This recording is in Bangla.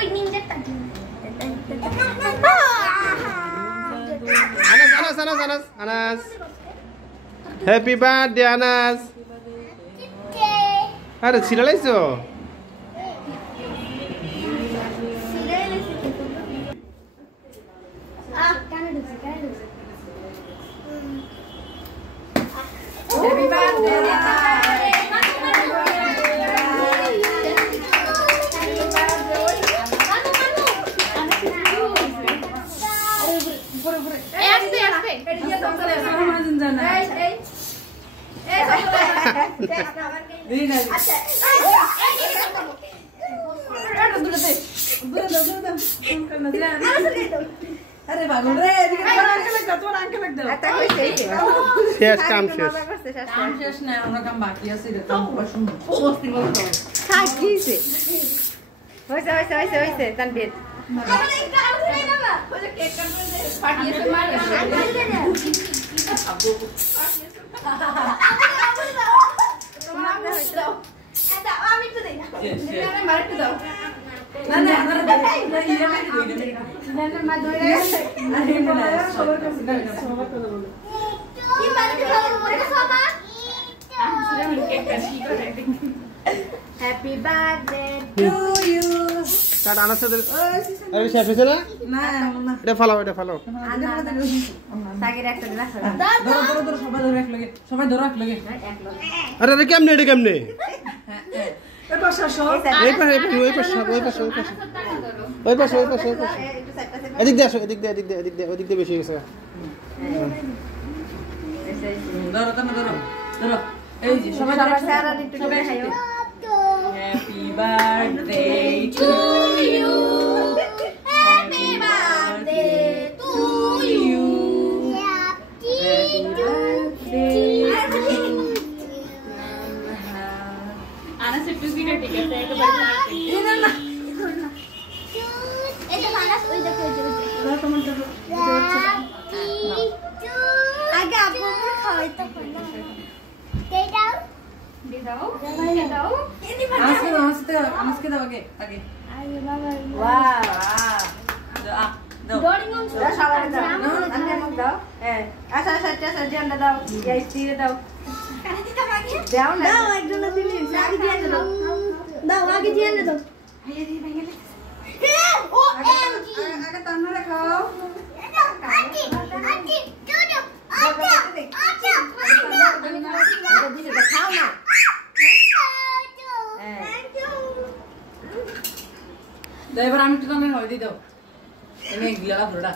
ওই নিনজাটা Anas. Happy birthday, Anas. Ada sila laiso. Happy birthday. अरे बागुल रे তোমার আঙ্কে লাগ দাও এটা হইছে শেষ কাম শেষ কাম শেষ না আমরা কাম বাকি আছে এটা কাম বসুন বসতি বলতো থাকিছে হইছে তানবীর আমাদের একটু আউট হয়ে যাবে ওই কেক কাট করে ফাটিয়েছে মার আবু এটা আমি তো দেই না মার একটু দাও না না মা ধরে সবার কাছে কি বাড়িতে খাওয়ার পরে খাওয়া happy birthday to you Start Anas সাথে আরে শেষ হইছে না না না এটা ফলো সাগের একটা গ্লাস ধরো সবাই ধরে রাখ লাগে আরে কেমনে এটা কেমনে এই পাশে আসো ওই পাশে এদিক দিয়ে আসো এদিক দিয়ে বেশি হয়ে গেছে ধরো এই যে সবাই সারা দিন একটু খাইও happy birthday to you happy birthday to you Anas একটু ভিডিও ঠিক আছে একবার না এটা ফানাস ওই দেখো আগে আপু খাওয়াই তো দাও আজকে দাও আগে আরে বাবা ওয়াও দাও ডরিং সবাই দাও আঙ্কে মুখ দাও হ্যাঁ আচ্ছা জিয়ানটা দাও এই স্টিরে দাও দাও না দাও একজন দিলি আগে জিয়ানটা দাও আগে জিয়ানটা দাও ও এমজি আগে তান্না রাখাও আন্টি দুদু আচ্ছা খাও না এবার আমি একটু তান্না হয় দিয়ে দাও এনে গিলা ধরোটা